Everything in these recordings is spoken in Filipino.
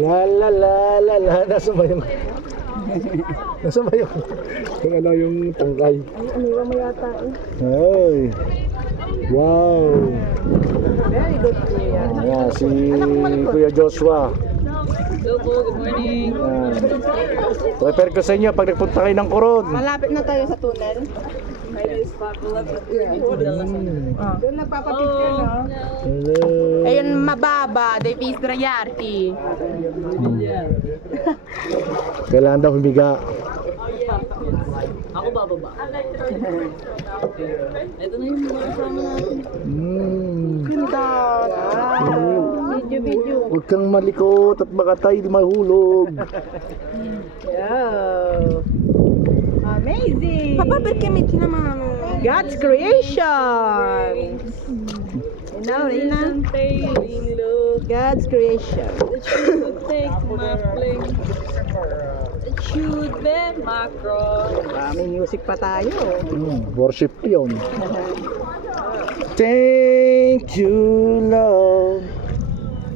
La la la la la. Nasa ba yung... Nasa ba yung... Yung ano yung tangkay? Ay, aniwa mo yata eh. Ay. Wow. Very good kuya. Ayan, si Kuya Joshua. Hello po, good morning. Ayan. Prepare ko sa inyo pag nagpunta kayo ng Coron. Malapit na tayo sa tunnel. Doon nagpapapicture, no? Hello. Ayun, mababa. Davis Drayarki. Kailangan daw humiga. Ako bababa. Ito na yung mga kasama natin. Ganda. Video. Huwag kang malikot at baka tayo mahulog. Yeah. Amazing. Papa, berkemit naman. God's creation. Ina. God's creation. It should take my flame. It should be my cross. May music pa tayo. Worship yun. Thank you, Lord.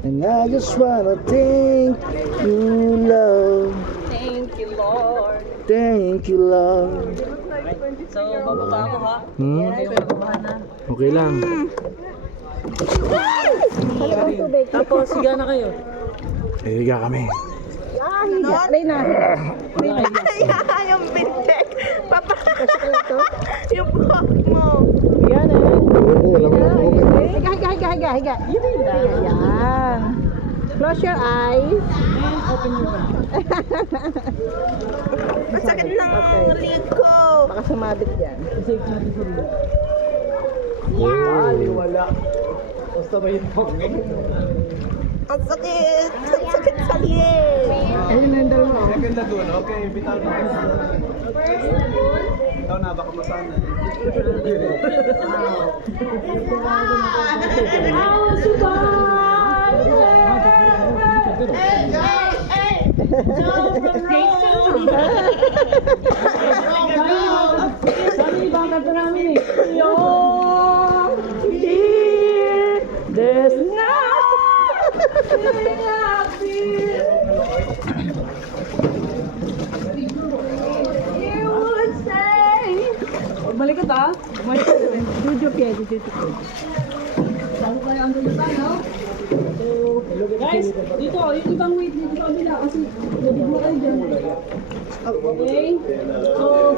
And I just wanna thank you, Lord. Thank you, Lord. Thank you, Lord. So, bababa ako ha? Hmm? Kayong bababahan na. Okay lang. Tapos, siga na kayo. Higa kami. Higa. Play na. Ay, yung bintek. Papa. Yung buhok mo. Yan eh. Higa. Yan. Close your eyes. And open your mouth. Masakit ng leg ko. Baka sumabit yan. Isig natin sa mga. Wala. Basta ba yung pangin? Ang sakit. Ang sakit sa leg. Ayun na yung dalawa. Second na doon. Okay, bitaw na. Ikaw na, baka masana. Sabi ni bang kanta namin eh. There's nothing I feel. You would say. Balik ka Juju ke. Bago tayo ang dulutan, no? So, guys, dito, yung ibang weight dito sa kabila kasi nabig mo kayo dyan. Okay? So,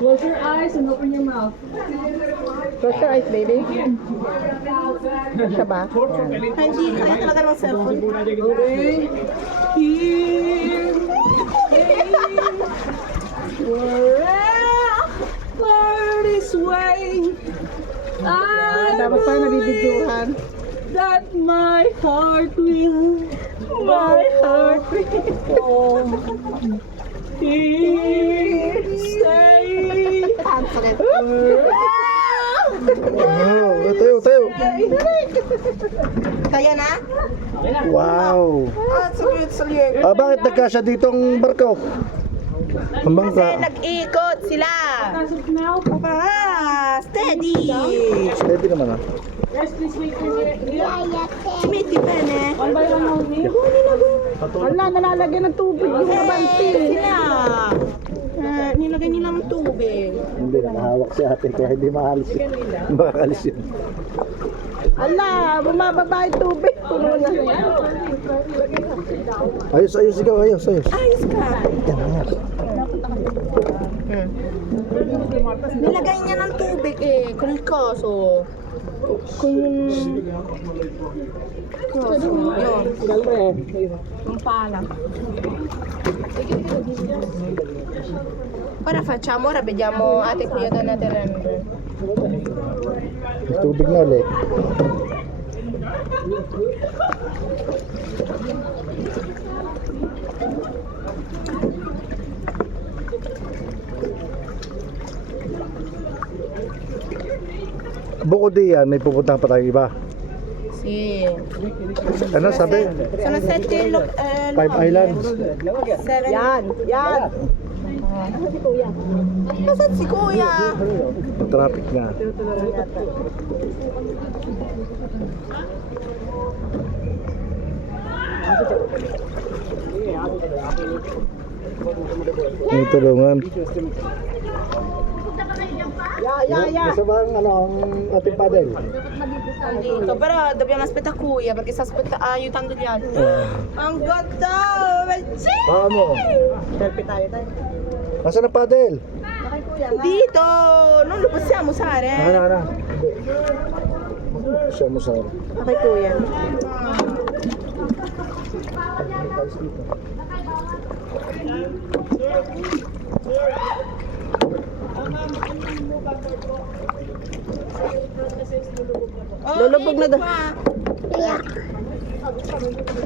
close your eyes and open your mouth. Close your eyes, baby. Siya ba? Hindi, kaya talaga ng cellphone. Okay? Here, where this way, Dapat pa nabibidyohan. that my heart will fall. Here, stay. Ang sakit. Tayo. Kaya na? Wow. Sakit sa leg. Bakit nagkasya dito ang barko? Ang Kasi bangka. nag-iikot sila. Now, Papa, steady. Steady naman ah. guys, please wait for me. Smithy Pene. One by one only. Wala, nalalagyan ng tubig yung abante. Sila. Nilagay nila ng tubig. Hindi, nakahawak si ate kaya hindi maalis yun. Makakalis yun. Ala, bumababa yung tubig. Puno na. Ayos ikaw, ayos. Ayos ka. Yan, ayos. Nilagay niya ng tubig eh. Kung kaso. Kung yun. Ang pala. Ora facciamo, ora vediamo ate qui da natin. May tubig na ulit. Bukod diyan, may pupuntahan pa tayo iba. Si. Ano sabi? Sono 7 Five Islands. Yan. Nasaan si Kuya? Traffic na. May tulungan. Ya. Nasa ba ang ating paddle? Dito, pero dobbiamo aspettare Kuya perché sta aiutando gli altri. Ang ganda! Baka mo. Selfie tayo. Nasaan ang paddle? Dito! Non lo possiamo usare? Naka. Siya mo sa Okay, Kuya. Lulubog na daw.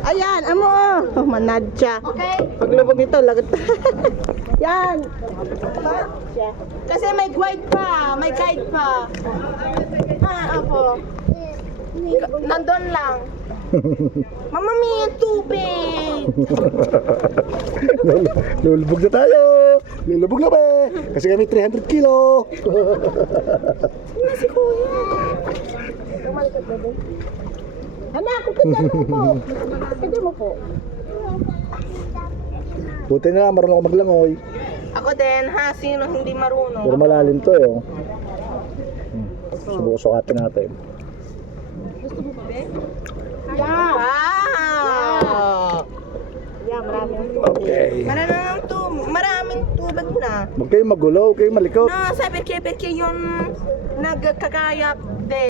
Ayan, amo. Oh, manadya. Okay. Paglubog nito, lagot. Yan. Kasi may guide pa, may guide pa. Ako. Nandun lang. Mama Mia, tubig! Lulubog na tayo! Lulubog na ba? Kasi kami 300 kilo! Ano si Kuya? Anak, kukita mo po. Kukita mo po. Buti na lang, marunong ako maglangoy. Ako din, ha? Sino hindi marunong? Pero malalim to eh. Oh. Subukan natin. Yeah! Wow! Yeah, Okay. maraming tubig na. Huwag kayong magulo, huwag kayong malikot. No, sai perché? Perché yung nagkakayak